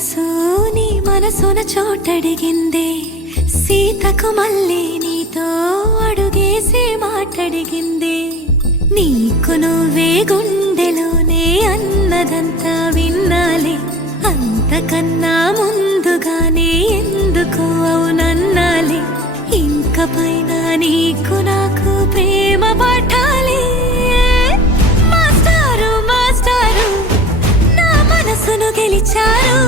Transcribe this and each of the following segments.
మనసు నీ మనసున చోటడిగిందే, సీతకు మళ్ళీ నీతో అడుగేసి మాటడిగిందే. నీకు నువ్వే గుండెలోనే అన్నదంతా విన్నాలే, అంతకన్నా ముందుగానే ఎందుకు అవునన్నాలే. ఇంక పైన నీకు నాకు ప్రేమ పాఠాలే. మాస్టారు మాస్టారు నా మనసును గెలిచారు,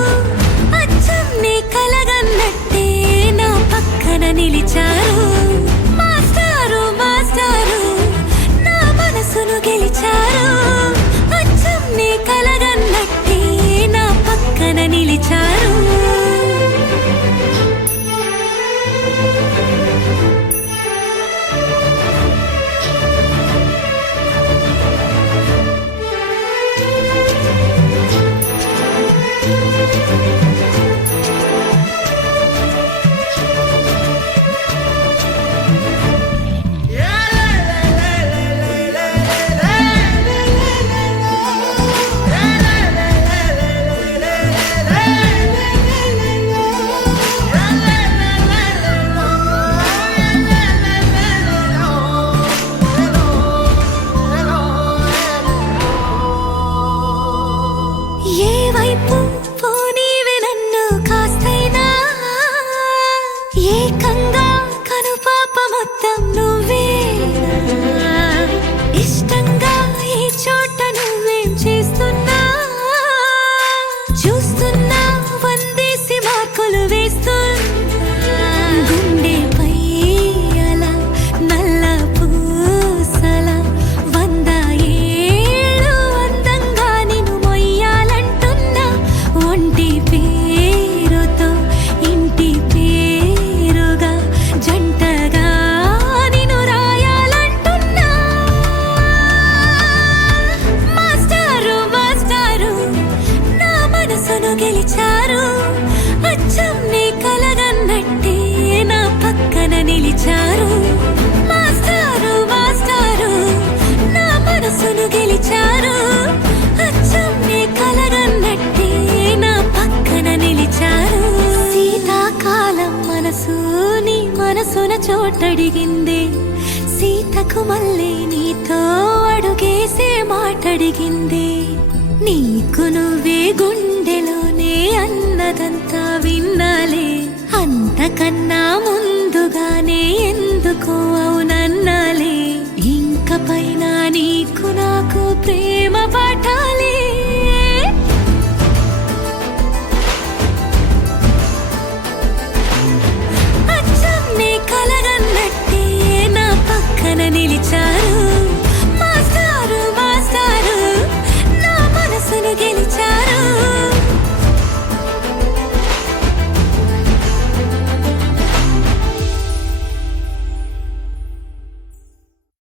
అచ్చం నీ కలగన్నట్టే నా పక్కన నిలిచారు. మాస్టారు మాస్టారు నా మనసును గెలిచారు, అచ్చం నీ కలగన్నట్టే నా పక్కన నిలిచారు. ఏ వైపు పోనీవి నన్ను కాస్తైనా, ఏకంగా కనుపాప మొత్తం నువ్వేనా. ఇష్టంగా ఈ చోట నువ్వేం చేస్తున్నా, చూస్తున్నా వందేసి మార్కులు వేస్తున్నా. గుండెపై అలా నల్ల పూసల 100 ఏళ్ళు అందంగా నిన్ను మొయ్యాలంటున్నా. ఒంటి పేరుతో ఇంటి పేరుగా జంటగా నిన్ను రాయాలంటున్నా. మాస్టారు మాస్టారు నా మనసును గెలిచారు, అచ్చం నీ కలగన్నట్టే నా పక్కన నిలిచారు. మాస్టారు మాస్టారు నా మనసును గెలిచారు, అచ్చం నీ కలగన్నట్టే నా పక్కన నిలిచారు. శీతాకాలం మనసు నీ మనసున చోటడిగిందే, సీతకు మళ్ళీ నీతో అడుగేసే మాటడిగిందే. నీకు నువ్వే గుండెలోనే అన్నదంతా విన్నాలే, అంతకన్నా ముందుగానే ఎందుకు అవునన్నాలే. ఇంక పైన నీకు